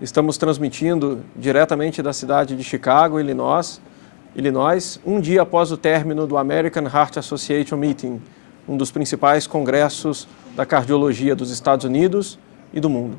Estamos transmitindo diretamente da cidade de Chicago, Illinois, um dia após o término do American Heart Association Meeting, um dos principais congressos da cardiologia dos Estados Unidos e do mundo.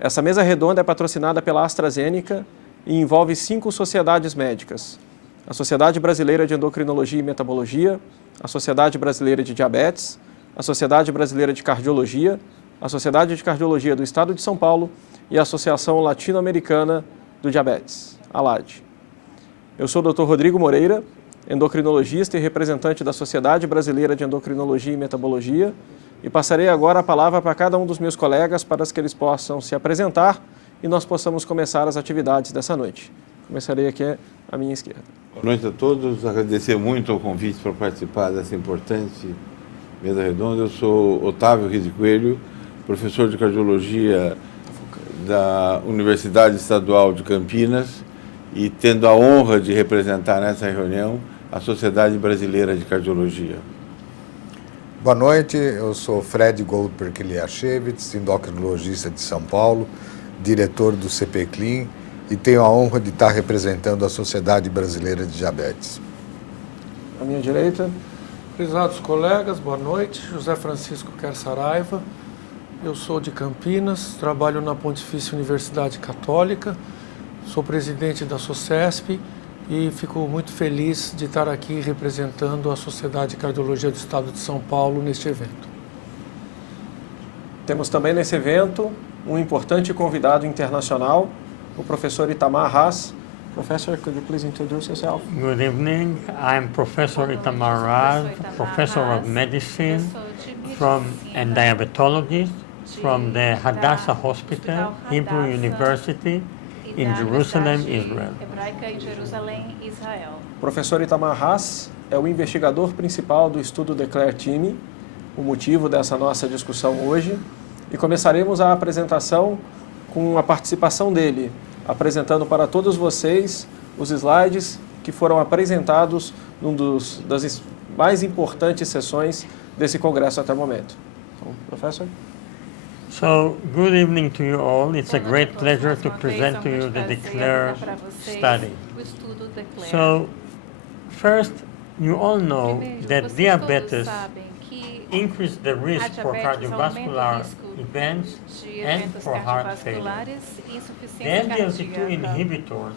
Essa mesa redonda é patrocinada pela AstraZeneca e envolve 5 sociedades médicas: a Sociedade Brasileira de Endocrinologia e Metabologia, a Sociedade Brasileira de Diabetes, a Sociedade Brasileira de Cardiologia, a Sociedade de Cardiologia do Estado de São Paulo e a Associação Latino-Americana do Diabetes, ALAD. Eu sou o Dr. Rodrigo Moreira, endocrinologista e representante da Sociedade Brasileira de Endocrinologia e Metabologia, e passarei agora a palavra para cada um dos meus colegas para que eles possam se apresentar e nós possamos começar as atividades dessa noite. Começarei aqui à minha esquerda. Boa noite a todos, agradecer muito o convite para participar dessa importante mesa redonda. Eu sou Otávio Rizzi Coelho, professor de cardiologia da Universidade Estadual de Campinas e tendo a honra de representar nessa reunião a Sociedade Brasileira de Cardiologia. Boa noite, eu sou Fred Goldberg Eliashevitz, endocrinologista de São Paulo, diretor do CPCLIN e tenho a honra de estar representando a Sociedade Brasileira de Diabetes. À minha direita. Prezados colegas, boa noite. José Francisco Quer Saraiva. Eu sou de Campinas, trabalho na Pontifícia Universidade Católica, sou presidente da SOCESP e fico muito feliz de estar aqui representando a Sociedade de Cardiologia do Estado de São Paulo neste evento. Temos também nesse evento um importante convidado internacional, o professor Itamar Haas. Professor, could you please introduce yourself? Good evening. I'm Professor Itamar Haas, Professor of Medicine and Diabetologist from the Hadassah Hospital, Hebrew University in Jerusalem, Israel. O professor Itamar Haas é o investigador principal do estudo Declare Team, o motivo dessa nossa discussão hoje, e começaremos a apresentação com a participação dele, apresentando para todos vocês os slides que foram apresentados num das mais importantes sessões desse congresso até o momento. Então, professor? So, good evening to you all. It's a great pleasure to present to you the DECLARE study. So, first, you all know that diabetes increases the risk for cardiovascular events and for heart failure. The SGLT2 inhibitors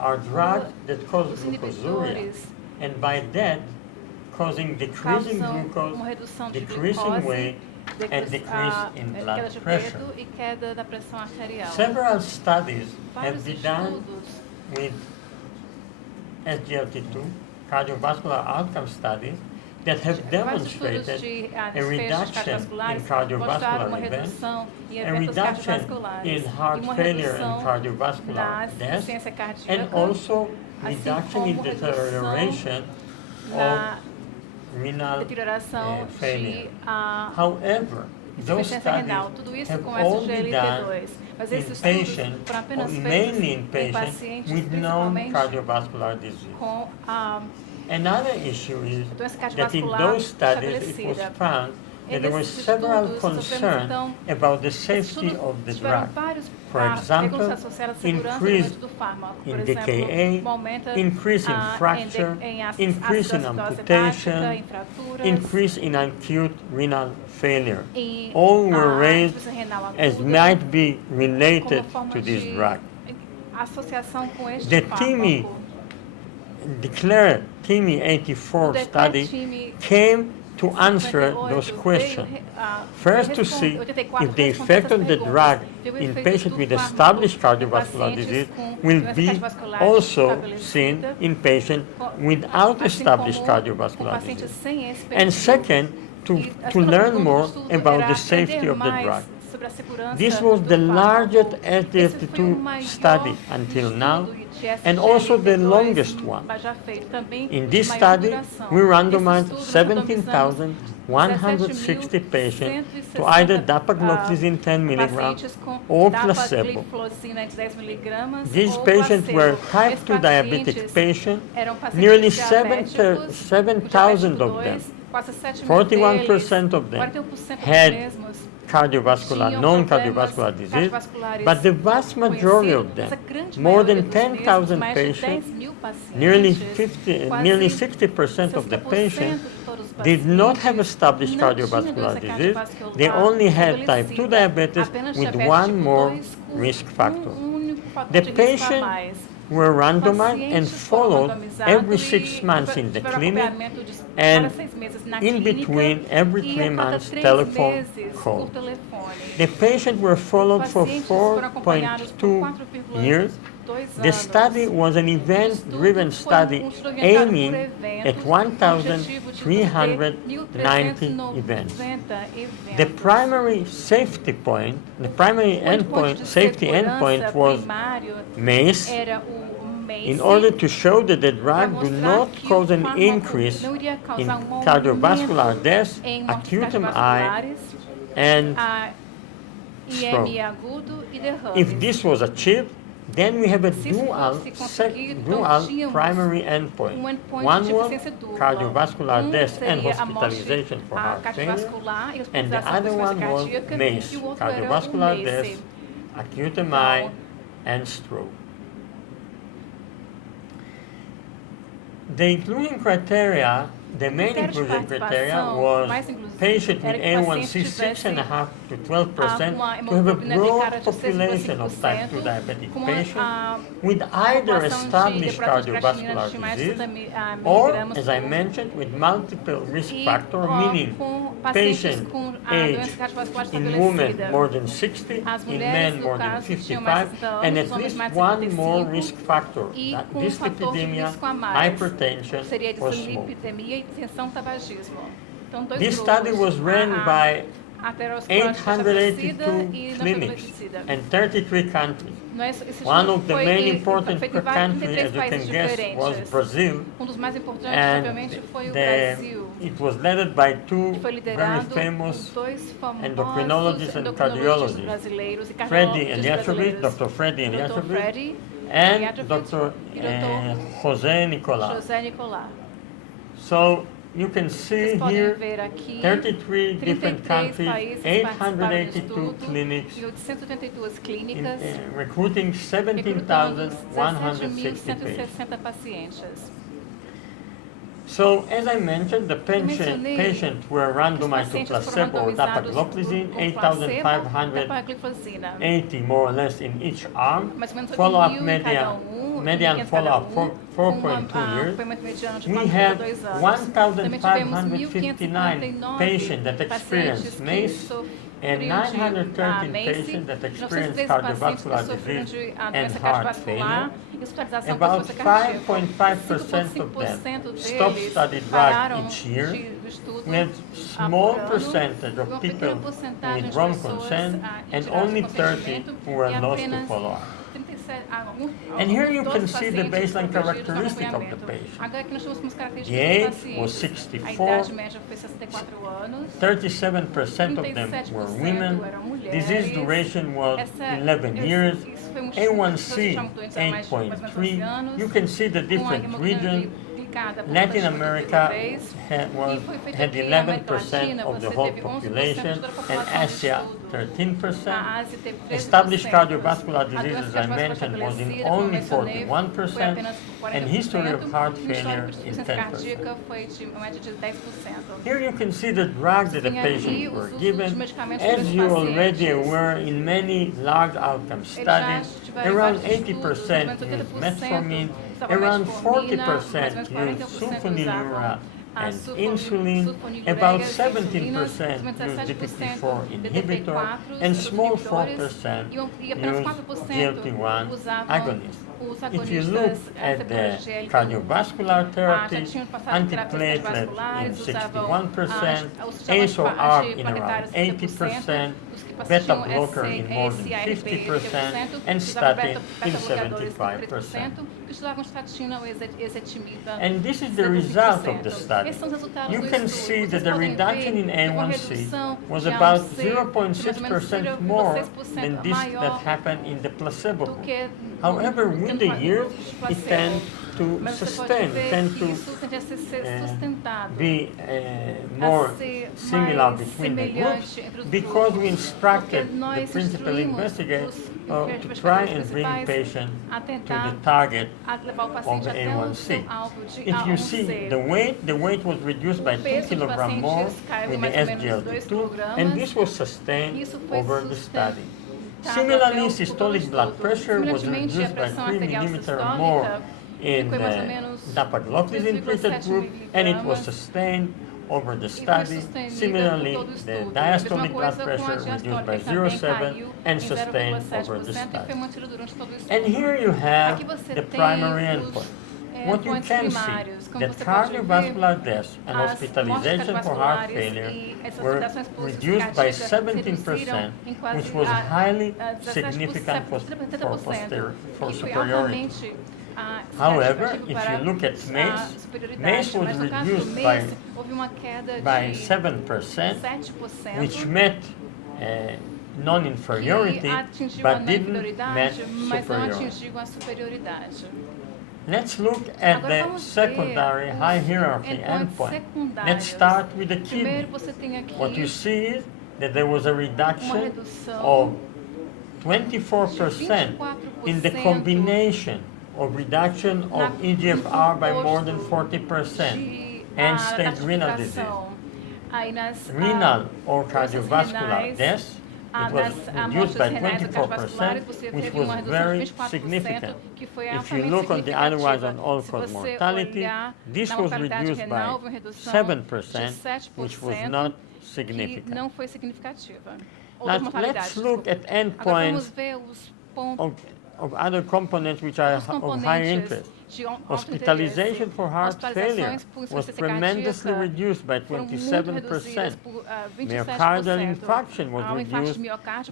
are drugs that cause glucosuria, and by that, causing decreasing glucose, decreasing weight, and decrease in blood pressure. Several studies have been done with SGLT2, cardiovascular outcome studies, that have demonstrated a reduction in cardiovascular events, a reduction in heart failure and cardiovascular death, and also reduction in deterioration of renal failure. However, those studies have all been done in patients, mainly in patients with known cardiovascular disease. Another issue is that in those studies it was found that there were several concerns about the safety of the drug. For example, increase in DKA, increase in fracture, increase in amputation, increase in acute renal failure. All were raised as might be related to this drug. The TIMI DECLARE TIMI 84 study came to answer those questions. First, to see if the effect of the drug in patients with established cardiovascular disease will be also seen in patients without established cardiovascular disease. And second, to learn more about the safety of the drug. This was the largest SGLT2 study until now, and also the longest one. In this study, we randomized 17,160 patients to either dapagliflozin 10 milligrams or placebo. These patients were type 2 diabetic patients, nearly 7,000 of them quase 7 mil 41% of them 41% had mesmos cardiovascular, tinham non-cardiovascular problemas disease, cardiovasculares but the vast majority of conhecidos. them, Essa grande more maioria than dos mesmos, 10,000 mais de 10 patients, mil pacientes, nearly quase 60% of the 60% patients de todos os did not have pacientes established não tinham cardiovascular doença disease. cardiovascular They only had type 2 estabelecida, diabetes apenas with diabetes one tipo more 2 com risk factor. único fator The de risco a patient mais. were randomized and Pacientes foram followed randomizados every e 6 months in the tiveram clinic acompanhamento de and cada 6 meses na in clínica between every e 3 a cada months 3 telephone meses call. por telefone. The patients were followed for Pacientes foram acompanhados por 4.2 years. 4,2 anos. The study was an event-driven study aiming at 1,390 events. The primary safety point, the primary endpoint, safety endpoint was MACE, in order to show that the drug do not cause an increase in cardiovascular death, acute MI, and stroke. If this was achieved, then we have a dual primary endpoint. One was cardiovascular death and hospitalization for heart failure, and the other one was MACE, cardiovascular death, acute MI, and stroke. The inclusion criteria, the main inclusion criteria was patient with A1C 6.5 to 12% to have a broad population of type 2 diabetic patients with either established cardiovascular disease or, as I mentioned, with multiple risk factors, meaning patient age in women more than 60, in men more than 55, and at least one more risk factor, dyslipidemia, hypertension, or smoking. This study was ran by 882 clinics and 33 countries. One of the main important countries, as you can guess, was Brazil, and it was led by two very famous endocrinologists and cardiologists, Dr. Freddy Eliashovic, and Dr. José Nicolau. So you can see here 33 different countries, 882 clinics, recruiting 17,160 patients. So, as I mentioned, the patients were randomized to placebo or dapagliflozin, 8,580 more or less in each arm. Follow-up median follow-up 4.2 years. We have 1,559 patients that experienced MACE and 913 patients that experienced cardiovascular disease and heart failure. About 5.5% of them stopped study drug each year. We had small percentage of people with wrong consent and only 30 who were lost to follow-up. And here you can see the baseline characteristic of the patient. The age was 64, 37% of them were women, disease duration was 11 years, A1C 8.3. You can see the different regions. Latin America had 11% of the whole population, and Asia 13%. Established cardiovascular disease, as I mentioned, was in only 41%, and history of heart failure in 10%. Here you can see the drugs that the patients were given. As you already aware, in many large outcome studies, around 80% used metformin, around 40% used sulfonylurea and insulin, about 17% used DPP-4 inhibitor, and small 4% used GLP-1 agonist. If you look at the cardiovascular therapy, antiplatelet in 61%, ASO-ARB in around 80%, beta blocker in more than 50%, and statin in 75%. And this is the result of the study. You can see that the reduction in A1C was about 0.6% more than this that happened in the placebo group. However, with the years, it tends to sustain, tend to be more similar between the groups, because we instructed the principal investigator to try and bring patient to the target of the A1C. If you see the weight was reduced by 2 kilograms more with the SGLT2, and this was sustained over the study. Similarly, systolic blood pressure was reduced by 3 millimeters more in the dapagliflozin treated group, and it was sustained over the study. Similarly, the diastolic blood pressure reduced by 0.7 and sustained over the study. And here you have the primary endpoint. What you can see, that cardiovascular deaths and hospitalization for heart failure were reduced by 17%, which was highly significant for superiority. However, if you look at MACE, MACE was reduced by 7%, which met non-inferiority, but didn't match superiority. Let's look at the secondary high hierarchy endpoint. Let's start with the kidney. What you see is that there was a reduction of 24% in the combination of reduction of eGFR by more than 40%, end-stage renal disease, renal or cardiovascular deaths. It was reduced by 24%, which was very significant. If you look on the otherwise on all-cause mortality, this was reduced by 7%, which was not significant. Now, let's look at endpoints of other components which are of high interest. Hospitalization for heart failure was tremendously reduced by 27%. Myocardial infarction was reduced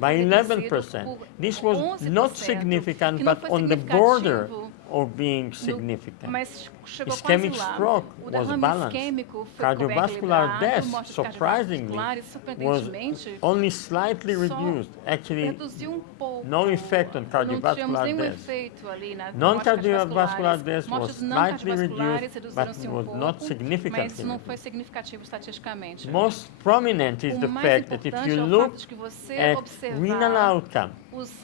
by 11%. This was not significant, but on the border of being significant. Ischemic stroke was balanced. Cardiovascular death, surprisingly, was only slightly reduced. Actually, no effect on cardiovascular death. Non-cardiovascular death was slightly reduced, but was not significantly reduced. Most prominent is the fact that if you look at renal outcome,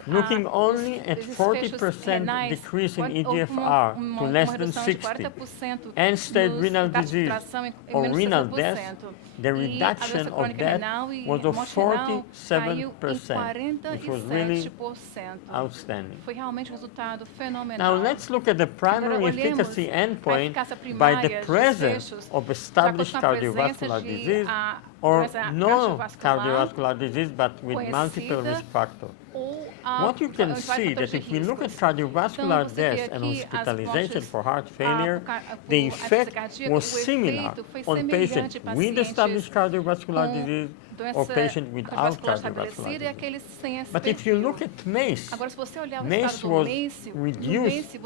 looking only at 40% decrease in eGFR to less than 60, end-stage renal disease or renal death, the reduction of that was of 47%, which was really outstanding. Now let's look at the primary efficacy endpoint by the presence of established cardiovascular disease or no cardiovascular disease but with multiple risk factors. What you can see that if we look at cardiovascular death and hospitalization for heart failure, the effect was similar on patients with established cardiovascular disease or patients without cardiovascular disease. But if you look at MACE, MACE was reduced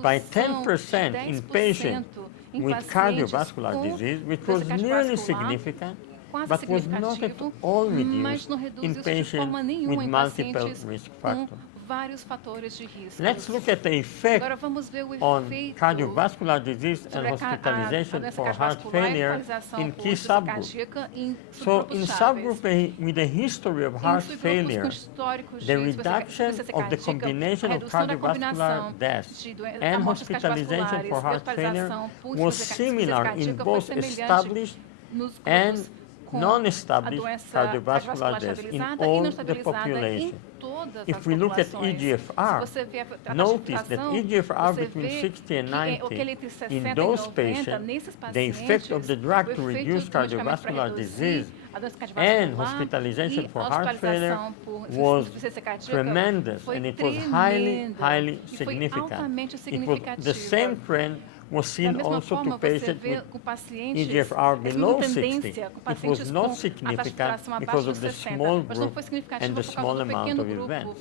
by 10% in patients with cardiovascular disease, which was nearly significant, but was not at all reduced in patients with multiple risk factors. Let's look at the effect on cardiovascular disease and hospitalization for heart failure in key subgroups. So in subgroups with a history of heart failure, the reduction of the combination of cardiovascular death and hospitalization for heart failure was similar in both established and non-established cardiovascular death in all the population. If we look at eGFR, notice that eGFR between 60 and 90, in those patients, the effect of the drug to reduce cardiovascular disease and hospitalization for heart failure was tremendous, and it was highly significant. It was the same trend was seen also to patients with eGFR below 60. It was not significant because of the small group and the small amount of events.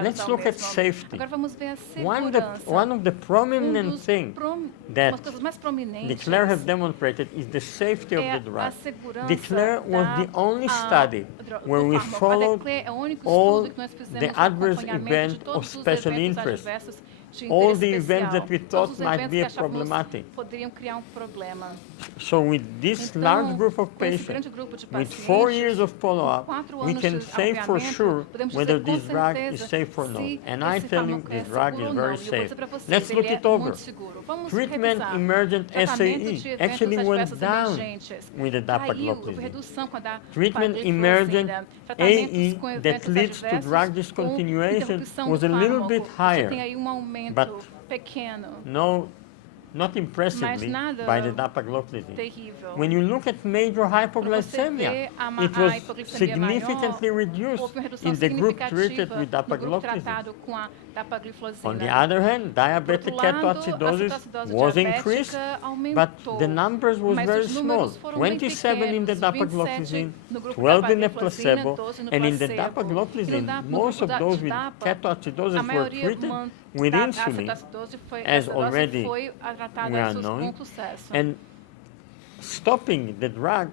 Let's look at safety. One of the prominent things that DECLARE have demonstrated is the safety of the drug. DECLARE was the only study where we followed all the adverse events of special interest, all the events that we thought might be problematic. So with this large group of patients, with 4 years of follow-up, we can say for sure whether this drug is safe or not. And I tell you, this drug is very safe. Let's look it over. Treatment emergent SAE actually went down with the dapagliflozin. Treatment emergent AE that leads to drug discontinuation was a little bit higher, but not impressively by the dapagliflozin. When you look at major hypoglycemia, it was significantly reduced in the group treated with dapagliflozin. On the other hand, diabetic ketoacidosis was increased, but the numbers was very small. 27 in the dapagliflozin, 12 in the placebo, and in the dapagliflozin, most of those with ketoacidosis were treated with insulin, as already we are knowing, and stopping the drug,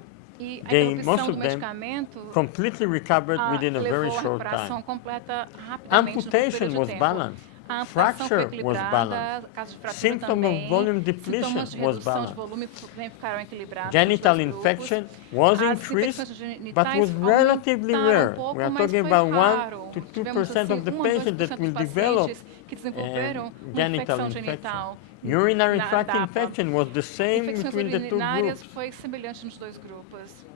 most of them completely recovered within a very short time. Amputation was balanced. Fracture was balanced. Symptom of volume depletion was balanced. Genital infection was increased, but was relatively rare. We are talking about 1 to 2% of the patients that will develop genital infection. Urinary tract infection was the same between the two groups.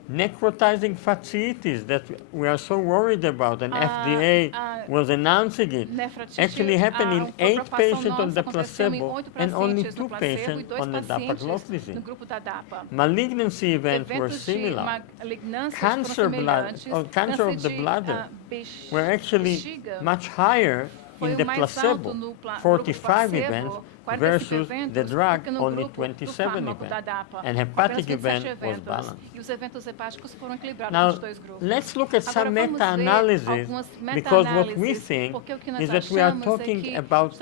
Necrotizing fasciitis that we are so worried about, and FDA was announcing it, actually happened in 8 patients on the placebo and only 2 patients on the dapagliflozin. Malignancy events were similar. Cancer of the bladder were actually much higher in the placebo, 45 events, versus the drug, only 27 events. And hepatic event was balanced. Now, let's look at some meta-analysis, because what we think is that we are talking about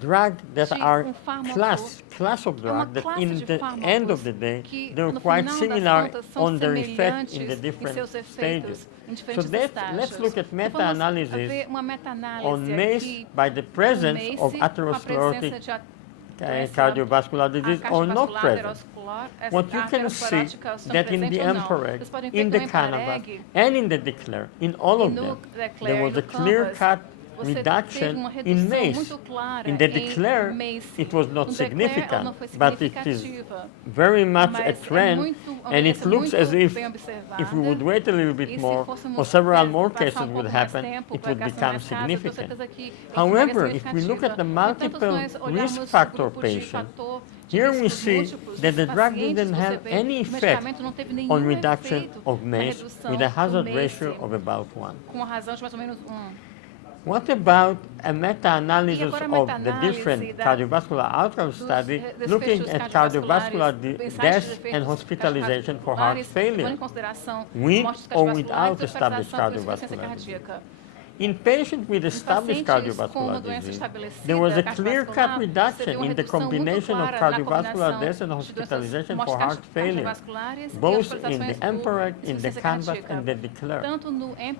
drugs that are class of drugs that in the end of the day, they're quite similar on their effect in the different stages. So let's look at meta-analysis on MACE by the presence of atherosclerotic cardiovascular disease or not present. What you can see that in the EMPEREG, in the CANVAS, and in the DECLARE, in all of them, there was a clear-cut reduction in MACE. In the DECLARE, it was not significant, but it is very much a trend, and it looks as if we would wait a little bit more, or several more cases would happen, it would become significant. However, if we look at the multiple risk factor patient, here we see that the drug didn't have any effect on reduction of MACE with a hazard ratio of about 1. What about a meta-analysis of the different cardiovascular outcome studies looking at cardiovascular death and hospitalization for heart failure, with or without established cardiovascular disease? In patients with established cardiovascular disease, there was a clear-cut reduction in the combination of cardiovascular death and hospitalization for heart failure, both in the EMPEREG, in the CANVAS, and the DECLARE.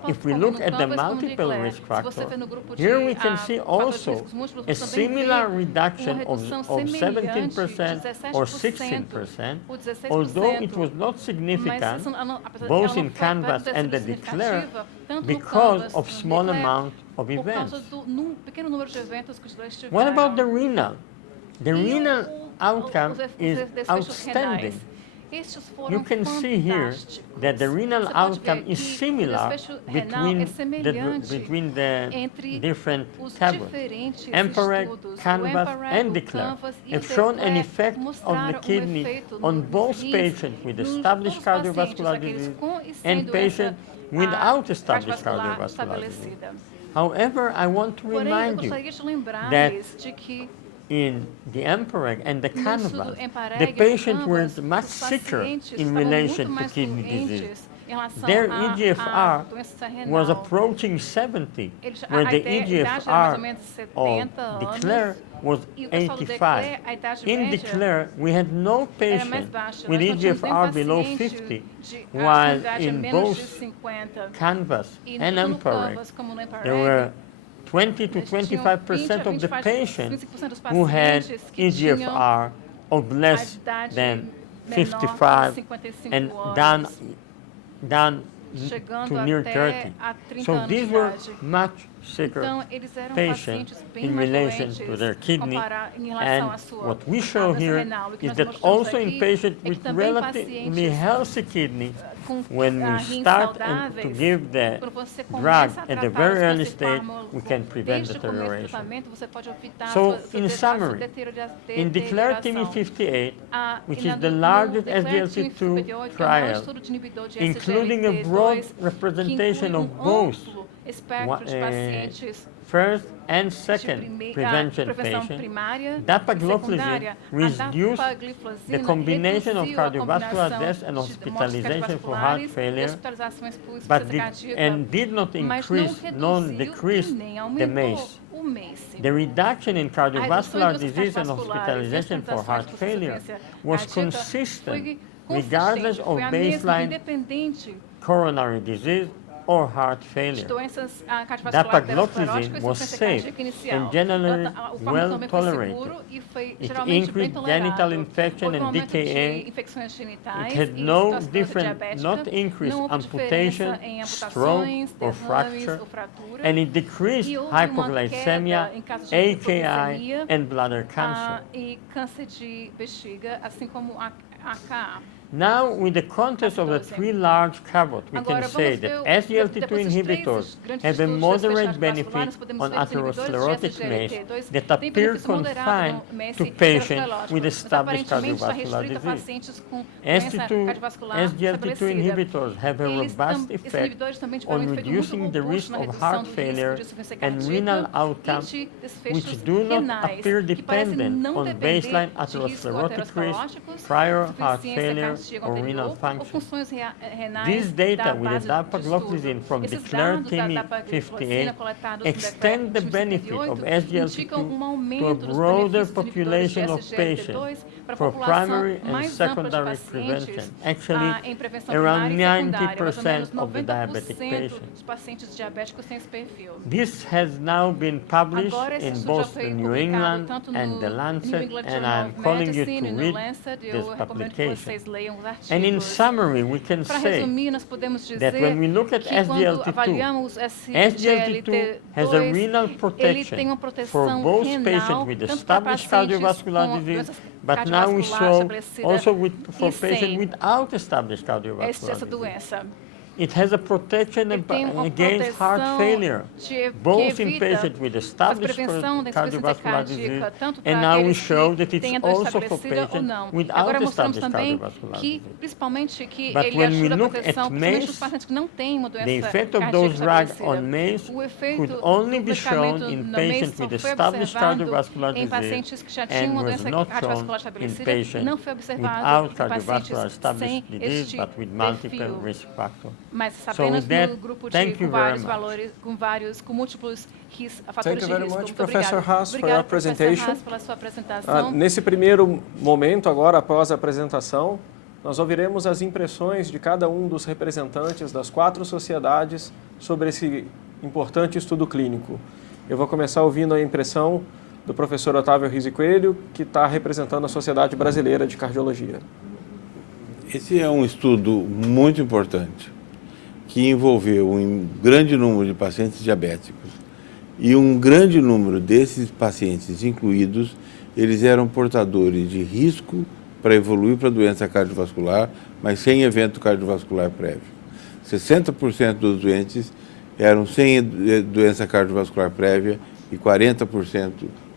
If we look at the multiple risk factors, here we can see also a similar reduction of 17% or 16%, although it was not significant, both in CANVAS and the DECLARE, because of small amount of events. What about the renal? The renal outcome is outstanding. You can see here that the renal outcome is similar between the different tablets. EMPEREG, CANVAS, and DECLARE have shown an effect on the kidney on both patients with established cardiovascular disease and patients without established cardiovascular disease. However, I want to remind you that in the MPEREG and the canvas, the patients were much sicker in relation to kidney disease. Their eGFR was approaching 70, where the eGFR of DECLARE was 85. In DECLARE, we had no patient with eGFR below 50, while in both canvas and MPEREG, there were 20 to 25% of the patients who had eGFR of less than 55 and down to near 30. So these were much sicker patients in relation to their kidney. And what we show here is that also in patients with relatively healthy kidney, when we start to give the drug at the very early stage, we can prevent deterioration. So in summary, in DECLARE TIMI-58, which is the largest SGLT2 trial, including a broad representation of both first and second prevention patients, dapagliflozin reduced the combination of cardiovascular death and hospitalization for heart failure, but did not increase, nor decrease the MACE. The reduction in cardiovascular disease and hospitalization for heart failure was consistent regardless of baseline coronary disease or heart failure. Dapagliflozin was safe and generally well tolerated. It increased genital infection and DKA. It had no different, not increased amputation, stroke, or fracture, and it decreased hypoglycemia, AKI, and bladder cancer. Now, with the context of the three large caveats, we can say that SGLT2 inhibitors have a moderate benefit on atherosclerotic MACE that appear confined to patients with established cardiovascular disease. SGLT2 inhibitors have a robust effect on reducing the risk of heart failure and renal outcomes, which do not appear dependent on baseline atherosclerotic risk, prior heart failure, or renal function. These data with the dapagliflozin from DECLARE TIMI-58 extend the benefit of SGLT2 to a broader population of patients for primary and secondary prevention, actually around 90% of the diabetic patients. This has now been published in both the New England and the Lancet, and I'm calling you to read this publication. And in summary, we can say that when we look at SGLT2, SGLT2 has a renal protection for both patients with established cardiovascular disease, but now we show also for patients without established cardiovascular disease. It has a protection against heart failure, both in patients with established cardiovascular disease, and now we show that it's also for patients without established cardiovascular disease. But when we look at MACE, the effect of those drugs on MACE could only be shown in patients with established cardiovascular disease and was not shown in patients without cardiovascular established disease, but with multiple risk factors. Mas apenas no grupo com vários valores, com múltiplos fatores de risco. Muito Professor Haas, for your presentation. Pela sua apresentação. Nesse primeiro momento, agora após a apresentação, nós ouviremos as impressões de cada um dos representantes das 4 sociedades sobre esse importante estudo clínico. Eu vou começar ouvindo a impressão do professor Otávio Rizzi Coelho, que está representando a Sociedade Brasileira de Cardiologia. Esse é um estudo muito importante, que envolveu um grande número de pacientes diabéticos e um grande número desses pacientes incluídos, eles eram portadores de risco para evoluir para doença cardiovascular, mas sem evento cardiovascular prévio. 60% dos doentes eram sem doença cardiovascular prévia e 40%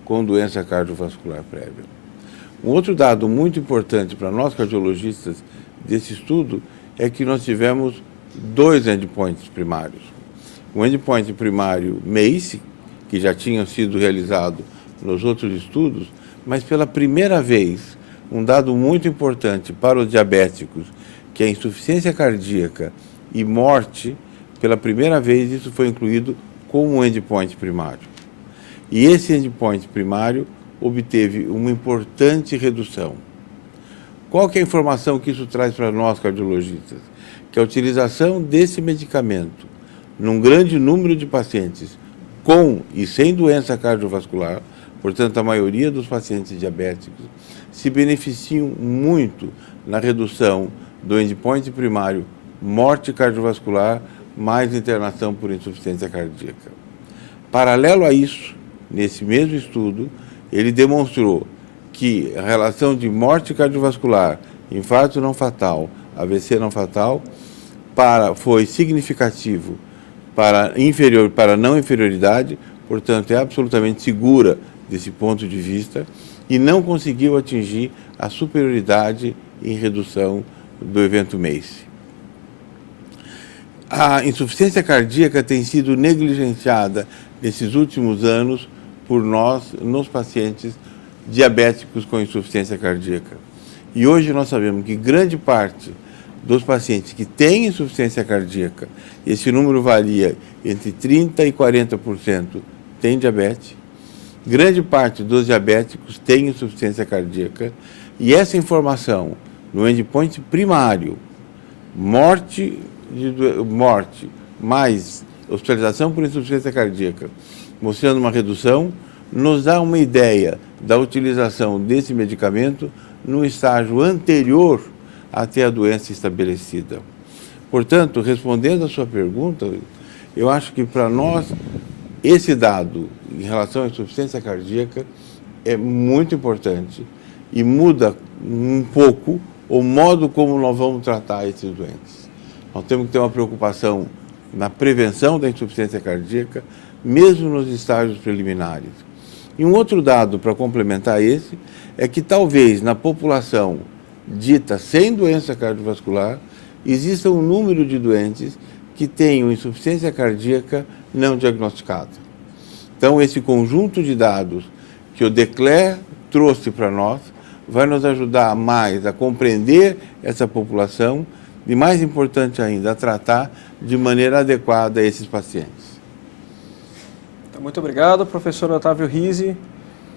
com doença cardiovascular prévia. Um outro dado muito importante para nós cardiologistas desse estudo é que nós tivemos 2 endpoints primários. Um endpoint primário MACE, que já tinha sido realizado nos outros estudos, mas pela primeira vez, um dado muito importante para os diabéticos, que é a insuficiência cardíaca e morte, pela primeira vez isso foi incluído como um endpoint primário. E esse endpoint primário obteve uma importante redução. Qual que é a informação que isso traz para nós, cardiologistas? Que a utilização desse medicamento num grande número de pacientes com e sem doença cardiovascular, portanto, a maioria dos pacientes diabéticos, se beneficiam muito na redução do endpoint primário morte cardiovascular mais internação por insuficiência cardíaca. Paralelo a isso, nesse mesmo estudo, ele demonstrou que a relação de morte cardiovascular, infarto não fatal, AVC não fatal, foi significativo para não inferioridade, portanto, é absolutamente segura desse ponto de vista, e não conseguiu atingir a superioridade em redução do evento MACE. A insuficiência cardíaca tem sido negligenciada nesses últimos anos por nós, nos pacientes diabéticos com insuficiência cardíaca. E hoje nós sabemos que grande parte dos pacientes que têm insuficiência cardíaca, esse número varia entre 30% e 40%, tem diabetes. Grande parte dos diabéticos tem insuficiência cardíaca. E essa informação, no endpoint primário, morte mais hospitalização por insuficiência cardíaca, mostrando uma redução, nos dá uma ideia da utilização desse medicamento no estágio anterior até a doença estabelecida. Portanto, respondendo à sua pergunta, eu acho que para nós esse dado em relação à insuficiência cardíaca é muito importante e muda um pouco o modo como nós vamos tratar esses doentes. Nós temos que ter uma preocupação na prevenção da insuficiência cardíaca, mesmo nos estágios preliminares. E um outro dado para complementar esse é que talvez na população dita sem doença cardiovascular exista um número de doentes que tenham insuficiência cardíaca não diagnosticada. Então, esse conjunto de dados que o Declare trouxe para nós vai nos ajudar mais a compreender essa população e, mais importante ainda, a tratar de maneira adequada esses pacientes. Muito obrigado, professor Otávio Rizzi.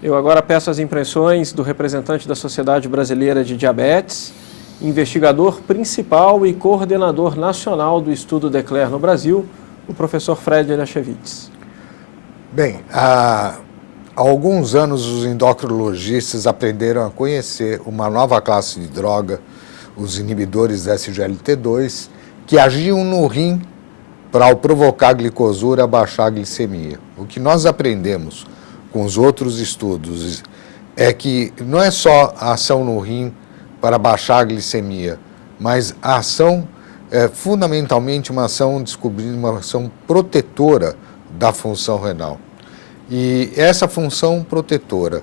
Eu agora peço as impressões do representante da Sociedade Brasileira de Diabetes, investigador principal e coordenador nacional do estudo Declare no Brasil, o professor Fred Eliashevitz. Bem, há alguns anos os endocrinologistas aprenderam a conhecer uma nova classe de droga, os inibidores da SGLT2, que agiam no rim para, ao provocar a glicosura, baixar a glicemia. O que nós aprendemos com os outros estudos é que não é só a ação no rim para baixar a glicemia, mas a ação é fundamentalmente uma ação protetora da função renal. E essa função protetora,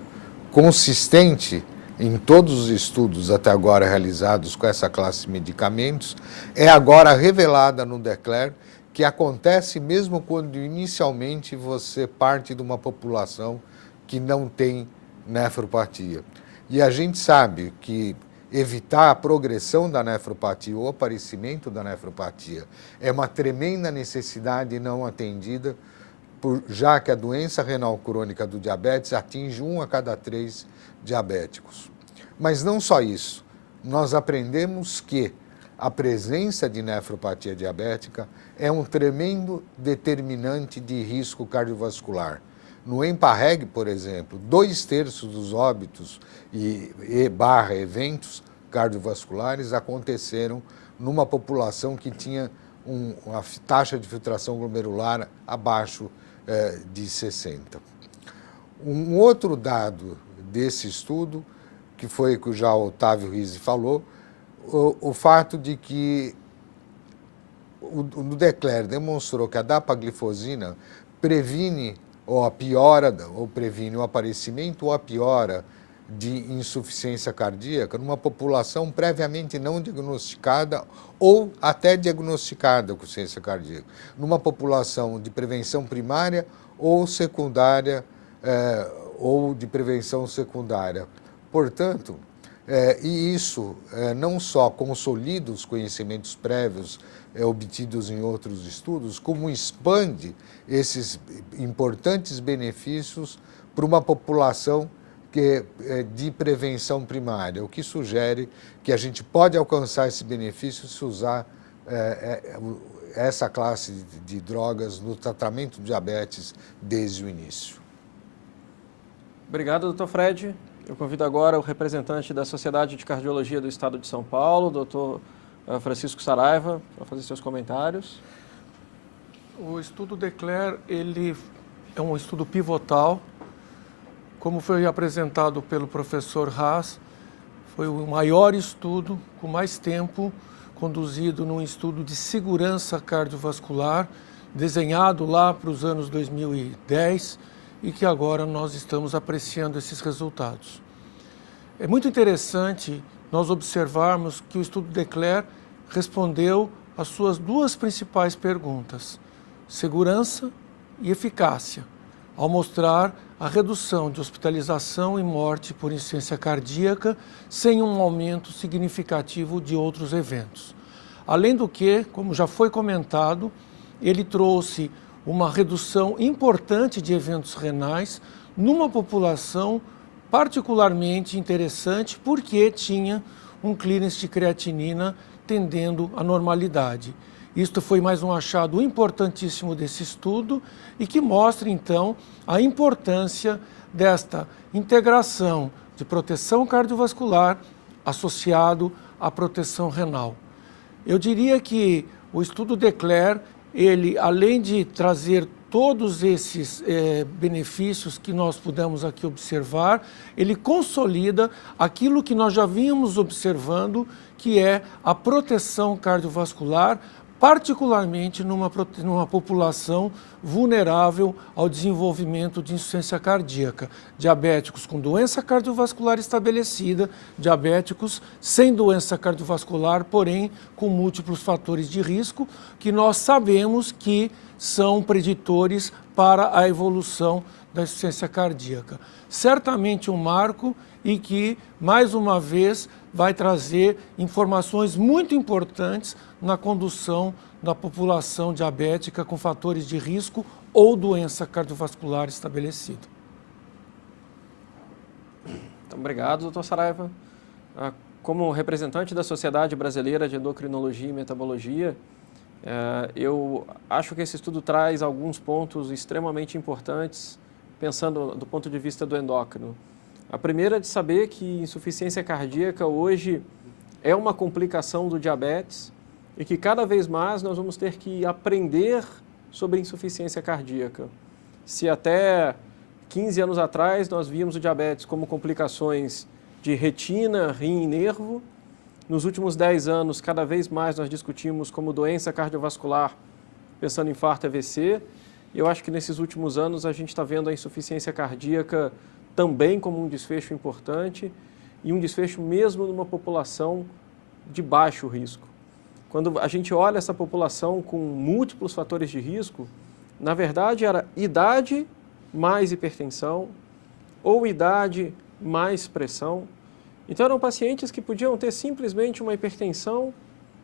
consistente em todos os estudos até agora realizados com essa classe de medicamentos, é agora revelada no Declare, que acontece mesmo quando inicialmente você parte de uma população que não tem nefropatia. E a gente sabe que evitar a progressão da nefropatia ou o aparecimento da nefropatia é uma tremenda necessidade não atendida, já que a doença renal crônica do diabetes atinge 1 a cada 3 diabéticos. Mas não só isso, nós aprendemos que a presença de nefropatia diabética é um tremendo determinante de risco cardiovascular. No EMPA-REG, por exemplo, 2/3 dos óbitos eventos cardiovasculares aconteceram numa população que tinha uma taxa de filtração glomerular abaixo de 60. Um outro dado desse estudo, que foi o que já o Otávio Rizzi falou, o fato de que o Declare demonstrou que a dapaglifosina previne previne o aparecimento ou a piora de insuficiência cardíaca numa população previamente não diagnosticada ou até diagnosticada com insuficiência cardíaca, numa população de prevenção primária ou secundária ou de prevenção secundária. Portanto, e isso não só consolida os conhecimentos prévios obtidos em outros estudos, como expande esses importantes benefícios para uma população de prevenção primária, o que sugere que a gente pode alcançar esse benefício se usar essa classe de drogas no tratamento de diabetes desde o início. Obrigado, Dr. Fred. Eu convido agora o representante da Sociedade de Cardiologia do Estado de São Paulo, Dr. Francisco Saraiva, para fazer seus comentários. O estudo DECLARE, ele é um estudo pivotal. Como foi apresentado pelo professor Haas, foi o maior estudo, com mais tempo, conduzido num estudo de segurança cardiovascular, desenhado lá para os anos 2010, e que agora nós estamos apreciando esses resultados. É muito interessante nós observarmos que o estudo DECLARE respondeu às suas duas principais perguntas, segurança e eficácia, ao mostrar a redução de hospitalização e morte por insuficiência cardíaca sem um aumento significativo de outros eventos. Além do que, como já foi comentado, ele trouxe uma redução importante de eventos renais numa população particularmente interessante porque tinha um clearance de creatinina tendendo à normalidade. Isto foi mais um achado importantíssimo desse estudo e que mostra, então, a importância desta integração de proteção cardiovascular associado à proteção renal. Eu diria que o estudo DECLARE, ele, além de trazer todos esses benefícios que nós pudemos aqui observar, ele consolida aquilo que nós já vínhamos observando, que é a proteção cardiovascular, particularmente numa população vulnerável ao desenvolvimento de insuficiência cardíaca. Diabéticos com doença cardiovascular estabelecida, diabéticos sem doença cardiovascular, porém com múltiplos fatores de risco, que nós sabemos que são preditores para a evolução da insuficiência cardíaca. Certamente um marco e que, mais uma vez, vai trazer informações muito importantes na condução da população diabética com fatores de risco ou doença cardiovascular estabelecida. Então, obrigado, doutor Saraiva. Como representante da Sociedade Brasileira de Endocrinologia e Metabologia, eu acho que esse estudo traz alguns pontos extremamente importantes, pensando do ponto de vista do endócrino. A primeira é de saber que insuficiência cardíaca hoje é uma complicação do diabetes e que cada vez mais nós vamos ter que aprender sobre insuficiência cardíaca. Se até 15 anos atrás nós víamos o diabetes como complicações de retina, rim e nervo, nos últimos 10 anos cada vez mais nós discutimos como doença cardiovascular, pensando em infarto e AVC, e eu acho que nesses últimos anos a gente está vendo a insuficiência cardíaca também como um desfecho importante e um desfecho mesmo numa população de baixo risco. Quando a gente olha essa população com múltiplos fatores de risco, na verdade era idade mais hipertensão ou idade mais pressão. Então eram pacientes que podiam ter simplesmente uma hipertensão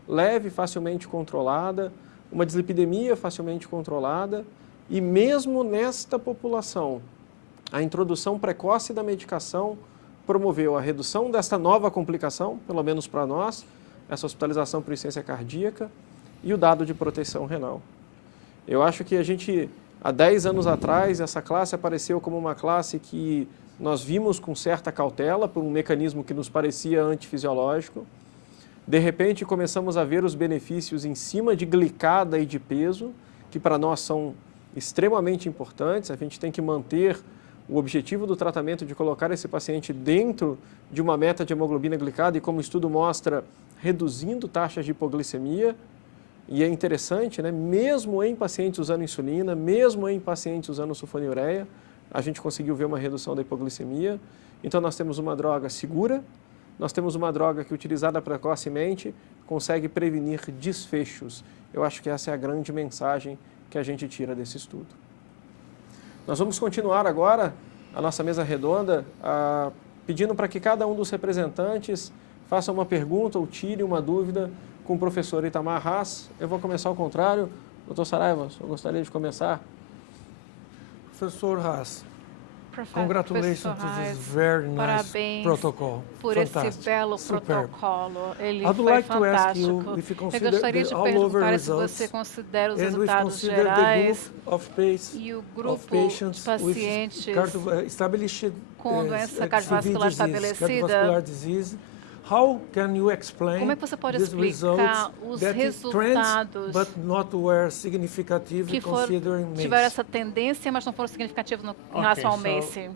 leve, facilmente controlada, uma dislipidemia facilmente controlada e mesmo nesta população, a introdução precoce da medicação promoveu a redução desta nova complicação, pelo menos para nós, essa hospitalização por insuficiência cardíaca e o dado de proteção renal. Eu acho que a gente, há 10 anos atrás, essa classe apareceu como uma classe que nós vimos com certa cautela, por um mecanismo que nos parecia antifisiológico. De repente, começamos a ver os benefícios em cima de glicada e de peso, que para nós são extremamente importantes. A gente tem que manter o objetivo do tratamento de colocar esse paciente dentro de uma meta de hemoglobina glicada e, como o estudo mostra, reduzindo taxas de hipoglicemia. E é interessante, né? Mesmo em pacientes usando insulina, mesmo em pacientes usando sulfonilureia, a gente conseguiu ver uma redução da hipoglicemia. Então, nós temos uma droga segura, nós temos uma droga que, utilizada precocemente, consegue prevenir desfechos. Eu acho que essa é a grande mensagem que a gente tira desse estudo. Nós vamos continuar agora a nossa mesa redonda, pedindo para que cada um dos representantes faça uma pergunta ou tire uma dúvida com o professor Itamar Haas. Eu vou começar ao contrário. Dr. Saraiva, eu gostaria de começar. Professor Haas, congratulations to this very nice protocol. Por esse belo protocolo. Ele I'd foi like to ask you fantástico. if you Eu consider gostaria the de all-over perguntar se results você considera os and we resultados consider the gerais group of patients e o of grupo patients de pacientes established com doença cardiovascular cardiovascular estabelecida. disease. How can you explain Como é que você pode these explicar results os that resultados trends but not were significant que considering MACE? tiveram essa tendência, mas não foram significativos em relação ao MACE?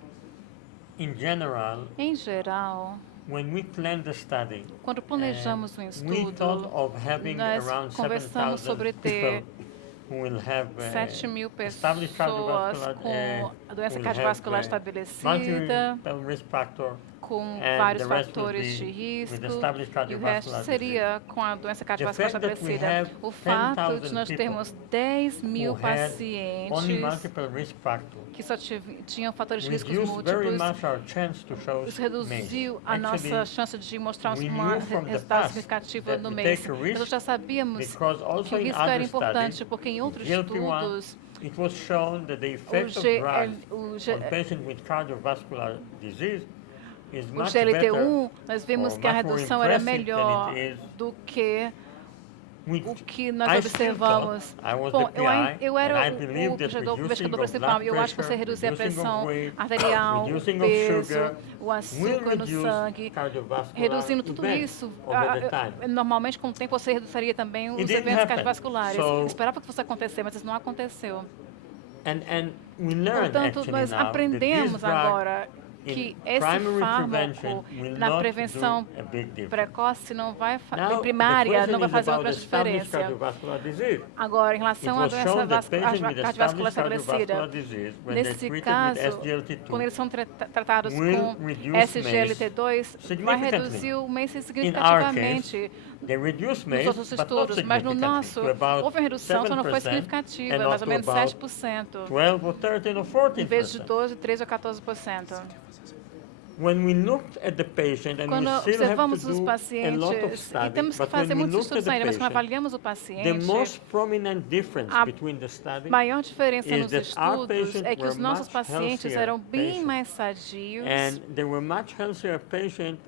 In general, Em geral, when we planned the study, quando planejamos um we estudo, thought of having nós around conversamos 7,000 sobre ter people who will have 7.000 established pessoas cardiovascular, com a doença will cardiovascular have, estabelecida, multiple risk factor, com and vários the rest will fatores de be risco, with established e o resto cardiovascular seria com a doença cardiovascular fact that we estabelecida. have O fato 10,000 de nós people termos 10.000 who had only pacientes multiple risk factor que só tinham fatores de riscos reduced very múltiplos, much our chance to show isso reduziu MACE. a nossa Actually, chance de mostrar we um knew from the resultado past significativo that no we mês. take a Mas risk nós já sabíamos because que also o in risco era other importante, studies, porque em outros GLP-1, estudos, it was shown that the effect of drugs on patients with cardiovascular disease is o much GLT-1, better nós vimos or que a much more redução era impressive melhor than it is do que with o que nós I observamos. still thought I was Bom, the PI, eu era and I o believe that investigador reducing of principal. blood Eu acho que você pressure, reduzir a reducing of pressão weight, arterial, o reducing of peso, sugar, o açúcar no reduce sangue, cardiovascular reduzindo tudo events isso. over the time. Normalmente, com o tempo, você reduziria também os didn't eventos happen. cardiovasculares. So- Eu esperava que fosse acontecer, mas isso não aconteceu. And we learned Portanto, actually nós now that aprendemos this drug agora que esse primary fármaco prevention will na not prevenção do a big difference. precoce não vai Now, primária the não vai question is fazer uma about grande established diferença. cardiovascular disease. Agora, em relação à It was shown doença that patients with cardiovascular established cardiovascular estabelecida, disease, when they're nesse treated caso, with SGLT2, quando eles são tratados will com reduce SGLT2, vai significantly. reduzir o MACE In our significativamente. case, they reduced Nos MACE, outros but not estudos, mas no significantly, nosso, to about houve uma redução, só não foi 7% significativa, and mais ou up to menos about 7%, 12 or 13 or 14%. em vez de 12, 13 ou 14%. When we looked at the patient, and Quando we still have to observamos os do a lot of pacientes, e studies, temos que but fazer when we muitos looked estudos at the ainda, mas quando patient, avaliamos o the paciente, most prominent difference a between the studies maior diferença is nos that our estudos patients é que os were nossos much pacientes healthier eram bem patients. mais sadios and they were much healthier patients,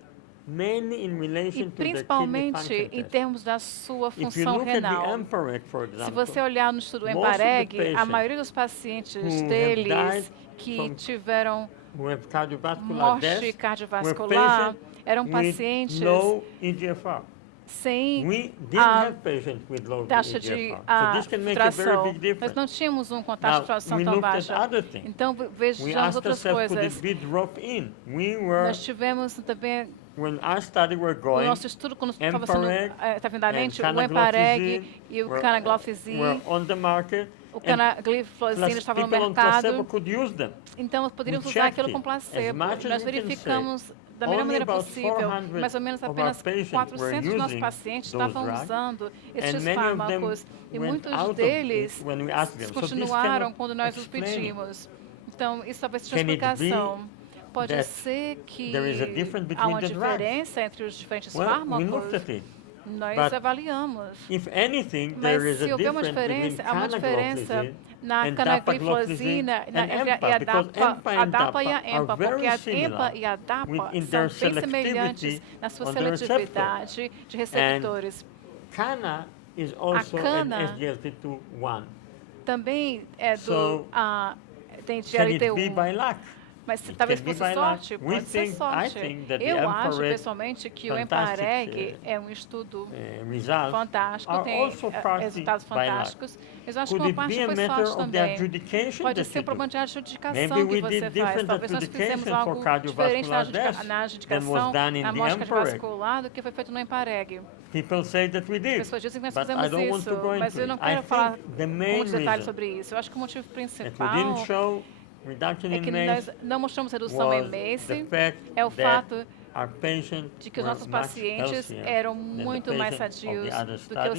mainly in relation e to their kidney principalmente function em test. termos da sua If you função look at the renal. EMPA-REG, for Se example, você olhar no estudo most of the EMPA-REG, a patients maioria dos pacientes who have deles died que from tiveram who have cardiovascular morte death cardiovascular were eram with pacientes low EGFR. sem We didn't a have patients with low taxa de EGFR. So this can make a very filtração. big Nós difference. não tínhamos com taxa de Now, filtração we tão looked at baixa. other things. Então, We vejamos asked outras ourselves, could coisas. it be drop in? We were, Nós tivemos também when our study were o going, nosso estudo, quando estava sendo EMPA-REG andamente, o and EMPA-REG e o were canagliflozin, on the market, o and canagliflozin estava no people on placebo mercado. could use them. Então, poderíamos We usar aquilo checked com it. As placebo. much as Nós we can verificamos da melhor only maneira about possível, 400 mais ou menos of our apenas patients 400 were dos nossos using pacientes those estavam drugs, usando and estes many of them fármacos e went muitos out of deles it when we asked them. So this continuaram cannot quando nós os explain it. pedimos. Então, isso talvez seja Can it be explicação. Pode that ser que there is a difference há uma between the drugs? diferença entre os diferentes Well, we looked fármacos. at it. Nós But avaliamos. If anything, Mas there is a se houver uma difference between diferença, há uma diferença canagliflozin na and canagliflozina dapagliflozin and entre EMPA, a because EMPA and DAPA e a DAPA EMPA, are very porque a similar EMPA e a DAPA in são their bem semelhantes selectivity na sua on the receptor. seletividade de receptores. Cana is also an cana SGLT2-1. Também é So, tem Can it be GLT1. by luck? Mas It talvez can be fosse by sorte, luck. We pode ser think- I sorte. think that the Eu acho EMPA-REG pessoalmente que o fantastic, EMPA-REG é um estudo Results fantástico, are tem also partly resultados by luck. fantásticos. Mas eu acho Could que uma it parte be a foi matter sorte of the também. adjudication Pode that ser you um problema do? de adjudicação Maybe que we você did faz. different Talvez nós fizemos adjudication algo for diferente na cardiovascular death than adjudicação was done in na the morte EMPA-REG. cardiovascular do que foi feito no EMPA-REG. People say that we As did, pessoas dizem que nós but I fizemos don't want isso, to go mas into eu não it. I quero falar think the com main muitos detalhes reason sobre isso. Eu acho que o motivo that we principal didn't show reduction é in que MACE nós não mostramos redução em was the MACE, fact é o that fato de que os nossos pacientes eram muito mais sadios do que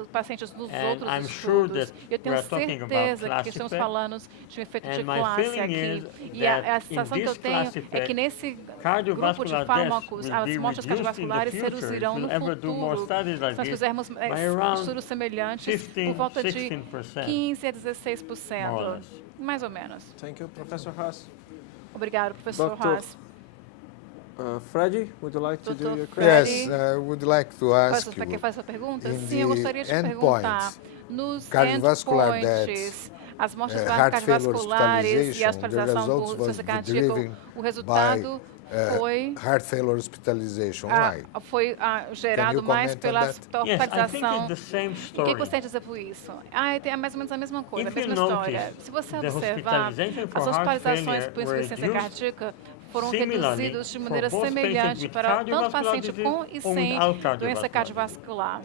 os pacientes dos outros estudos. Eu tenho certeza que estamos falando de um efeito de classe aqui. E a sensação que eu tenho é que nesse grupo de fármacos, as mortes cardiovasculares se reduzirão no futuro. Se nós fizermos estudos semelhantes, por volta de 15% a 16%, mais ou menos. Thank you, Professor Haas. Obrigado, professor Haas. Freddie, would you like to do your question? Yes, I would like to ask Você quer fazer a pergunta? in Sim, eu gostaria de the perguntar. endpoints, Nos cardiovascular endpoints, as mortes heart failure cardiovasculares e a hospitalization, the hospitalização results por was doença cardíaca, driven o resultado foi heart failure hospitalization. Why? Foi gerado mais pela hospitalização. Yes, o que você tem a dizer por isso? É mais ou menos a mesma coisa, a mesma história. Se você observar, as hospitalizações por insuficiência cardíaca foram reduzidas de maneira semelhante para tanto paciente com e sem doença cardiovascular.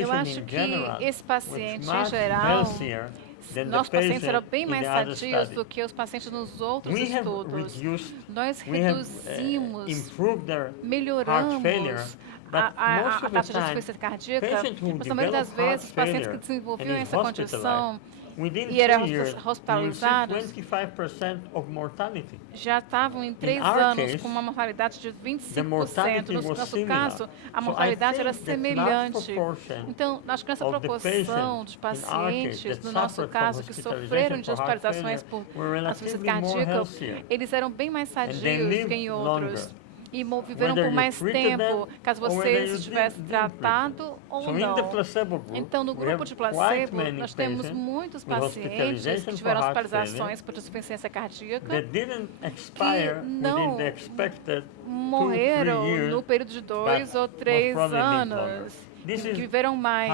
Eu acho que esse paciente, em geral, nossos pacientes eram bem mais sadios do que os pacientes nos outros estudos. Nós reduzimos, melhoramos a taxa de insuficiência cardíaca, mas na maioria das vezes, os pacientes que desenvolviam essa condição e eram hospitalizados já estavam em 3 anos com uma mortalidade de 25%. No nosso caso, a mortalidade era semelhante. Então, acho que nessa proporção de pacientes, no nosso caso, que sofreram de hospitalizações por insuficiência cardíaca, eles eram bem mais sadios que em outros. E viveram por mais tempo, caso você estivesse tratado ou não. Então, no grupo de placebo, nós temos muitos pacientes que tiveram hospitalizações por insuficiência cardíaca que não morreram no período de 2 ou 3 anos. Que viveram mais.